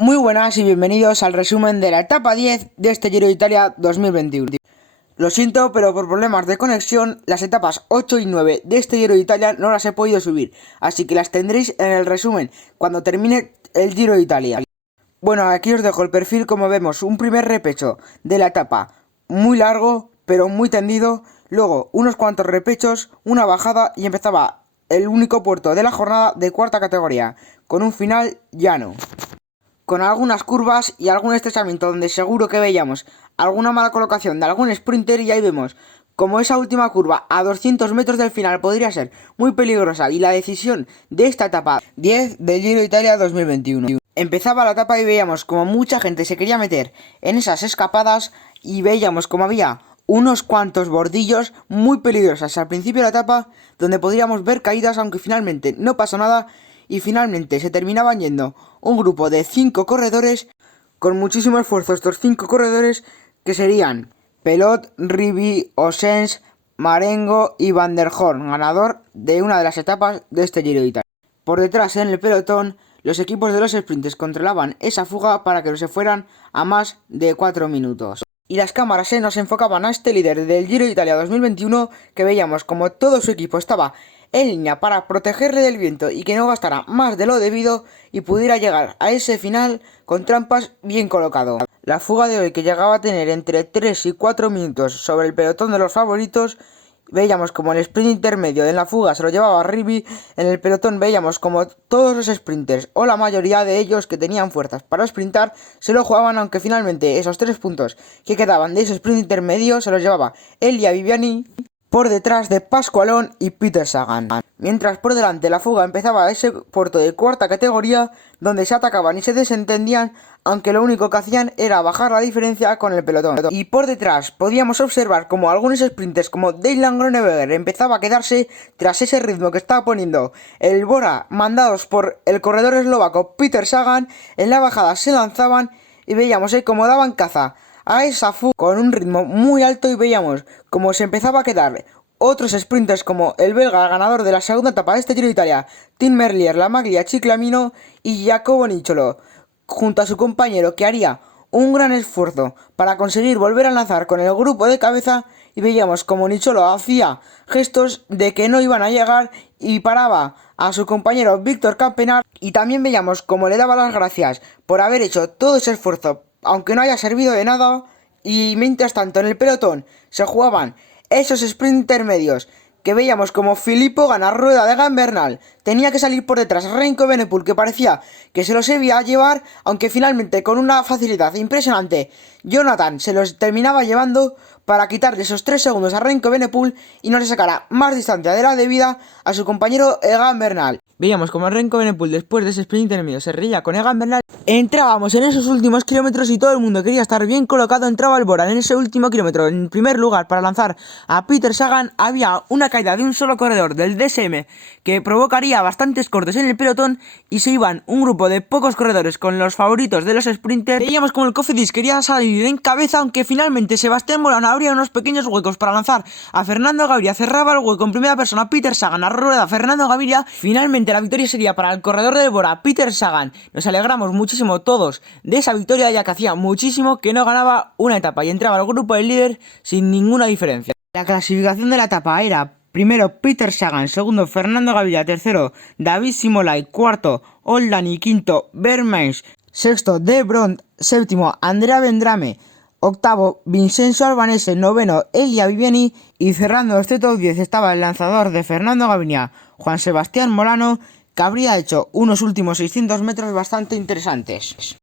Muy buenas y bienvenidos al resumen de la etapa 10 de este Giro de Italia 2021. Lo siento, pero por problemas de conexión, las etapas 8 y 9 de este Giro de Italia no las he podido subir, así que las tendréis en el resumen cuando termine el Giro de Italia. Bueno, aquí os dejo el perfil. Como vemos, un primer repecho de la etapa muy largo, pero muy tendido, luego unos cuantos repechos, una bajada y empezaba el único puerto de la jornada de cuarta categoría, con un final llano, con algunas curvas y algún estrechamiento donde seguro que veíamos alguna mala colocación de algún sprinter, y ahí vemos como esa última curva a 200 metros del final podría ser muy peligrosa y la decisión de esta etapa 10 del Giro de Italia 2021. Empezaba la etapa y veíamos como mucha gente se quería meter en esas escapadas y veíamos como había unos cuantos bordillos muy peligrosos al principio de la etapa donde podríamos ver caídas, aunque finalmente no pasó nada y finalmente se terminaban yendo un grupo de 5 corredores con muchísimo esfuerzo. Estos 5 corredores que serían Pelot, Ribi, Osens, Marengo y Van der Horn, ganador de una de las etapas de este Giro de Italia. Por detrás, en el pelotón, los equipos de los sprinters controlaban esa fuga para que no se fueran a más de 4 minutos. Y las cámaras nos enfocaban a este líder del Giro de Italia 2021, que veíamos como todo su equipo estaba en línea para protegerle del viento y que no gastara más de lo debido y pudiera llegar a ese final con trampas bien colocado. La fuga de hoy, que llegaba a tener entre 3 y 4 minutos sobre el pelotón de los favoritos, veíamos como el sprint intermedio en la fuga se lo llevaba Ribi. En el pelotón veíamos como todos los sprinters, o la mayoría de ellos que tenían fuerzas para sprintar, se lo jugaban, aunque finalmente esos 3 puntos que quedaban de ese sprint intermedio se los llevaba Elia Viviani por detrás de Pascualón y Peter Sagan. Mientras por delante la fuga empezaba ese puerto de cuarta categoría donde se atacaban y se desentendían, aunque lo único que hacían era bajar la diferencia con el pelotón. Y por detrás podíamos observar como algunos sprinters como Dylan Groenewegen empezaba a quedarse tras ese ritmo que estaba poniendo el Bora, mandados por el corredor eslovaco Peter Sagan. En la bajada se lanzaban y veíamos como daban caza a esa fuga con un ritmo muy alto, y veíamos como se empezaba a quedar otros sprinters como el belga ganador de la segunda etapa de este Giro de Italia, Tim Merlier, Lamaglia, Ciclamino y Jacopo Nizzolo, junto a su compañero, que haría un gran esfuerzo para conseguir volver a lanzar con el grupo de cabeza. Y veíamos como Nizzolo hacía gestos de que no iban a llegar y paraba a su compañero Víctor Campenar, y también veíamos como le daba las gracias por haber hecho todo ese esfuerzo aunque no haya servido de nada. Y mientras tanto en el pelotón se jugaban esos sprint intermedios que veíamos como Filippo gana rueda de Egan Bernal, tenía que salir por detrás Remco Evenepoel, que parecía que se los iba a llevar, aunque finalmente con una facilidad impresionante Jonathan se los terminaba llevando para quitarle esos 3 segundos a Remco Evenepoel y no le sacara más distancia de la debida a su compañero Egan Bernal. Veíamos como Remco Evenepoel, después de ese sprint intermedio, se reía con Egan Bernal. Entrábamos en esos últimos kilómetros y todo el mundo quería estar bien colocado. Entraba el Bora en ese último kilómetro en primer lugar para lanzar a Peter Sagan. Había una caída de un solo corredor del DSM que provocaría bastantes cortes en el pelotón y se iban un grupo de pocos corredores con los favoritos de los sprinters. Veíamos como el Cofidis quería salir en cabeza, aunque finalmente Sebastián Molano abría unos pequeños huecos para lanzar a Fernando Gaviria. Cerraba el hueco en primera persona Peter Sagan a rueda Fernando Gaviria. Finalmente la victoria sería para el corredor del Bora, Peter Sagan. Nos alegramos muchísimo todos de esa victoria, ya que hacía muchísimo que no ganaba una etapa y entraba al grupo del líder sin ninguna diferencia. La clasificación de la etapa era: primero Peter Sagan, segundo Fernando Gaviria, tercero David Simolai, cuarto Oldani, quinto Vermeers, sexto De Bront, séptimo Andrea Vendrame, octavo Vincenzo Albanese, noveno Elia Viviani, y cerrando este top 10 estaba el lanzador de Fernando Gaviria, Juan Sebastián Molano, que habría hecho unos últimos 600 metros bastante interesantes.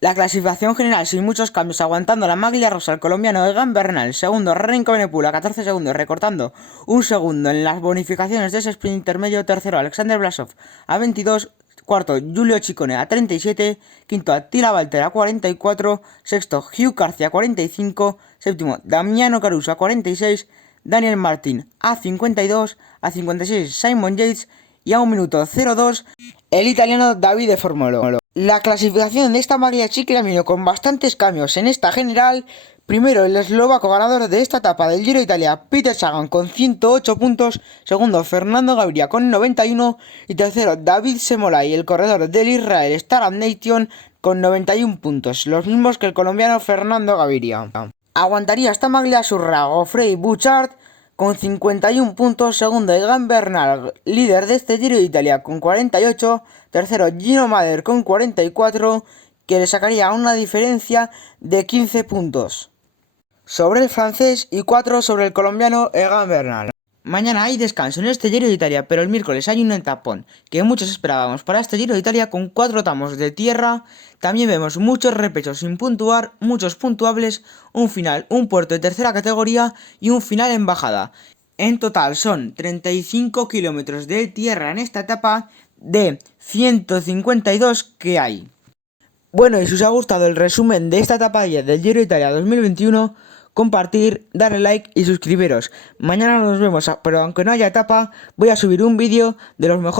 La clasificación general sin muchos cambios, aguantando la maglia rosa el colombiano Egan Bernal, segundo Remco Evenepoel a 14 segundos, recortando un segundo en las bonificaciones de ese sprint intermedio, tercero Alexander Blasov a 22, cuarto Giulio Ciccone a 37, quinto Attila Valter a 44, sexto Hugh Carthy a 45, séptimo Damiano Caruso a 46, Daniel Martin a 52, a 56 Simon Yates y a 1 minuto 02 el italiano Davide Formolo. La clasificación de esta maglia Ciclamino con bastantes cambios en esta general: primero el eslovaco ganador de esta etapa del Giro de Italia, Peter Sagan, con 108 puntos, segundo Fernando Gaviria con 91 y tercero David Semolai, el corredor del Israel Startup Nation, con 91 puntos, los mismos que el colombiano Fernando Gaviria. Aguantaría hasta Maglia Surra Geoffrey Bouchard con 51 puntos, segundo Egan Bernal, líder de este Giro de Italia con 48, tercero Gino Mader con 44, que le sacaría una diferencia de 15 puntos sobre el francés y 4 sobre el colombiano Egan Bernal. Mañana hay descanso en este Giro de Italia, pero el miércoles hay un etapón que muchos esperábamos para este Giro de Italia con 4 tramos de tierra. También vemos muchos repechos sin puntuar, muchos puntuables, un final, un puerto de tercera categoría y un final en bajada. En total son 35 kilómetros de tierra en esta etapa de 152 que hay. Bueno, y si os ha gustado el resumen de esta etapa 10 del Giro de Italia 2021, compartir, darle like y suscribiros. Mañana nos vemos, pero aunque no haya etapa, voy a subir un vídeo de los mejores